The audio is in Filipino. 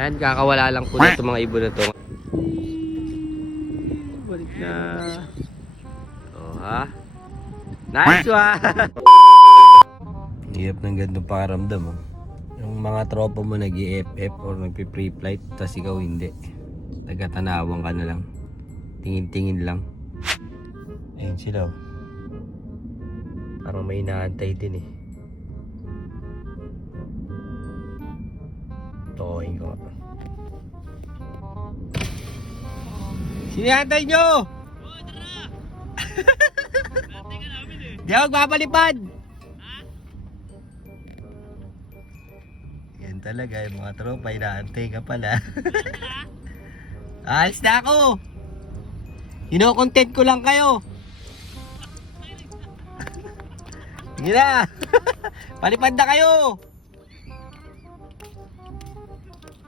Ayan, kakawala lang po na itong mga ibon na to. Balik na. Oh, ha? Nice one! Hirap ng gandong pakiramdam, oh. Yung mga tropa mo nag-i-FF or nagpi-pre-flight, tas ikaw hindi. Taga-tanawang ka na lang. Tingin-tingin lang. Ayun sila, oh. Parang may inaantay din, eh. Tohin ko. Sinihantay nyo! Oo, tara! Nantay ka namin, eh. Di ako magpapalipad! Ha? Yan talaga, yung mga tropa, inaantay ka pala. Alis na ako! Ino-content ko lang kayo! Sige na! Palipad na kayo!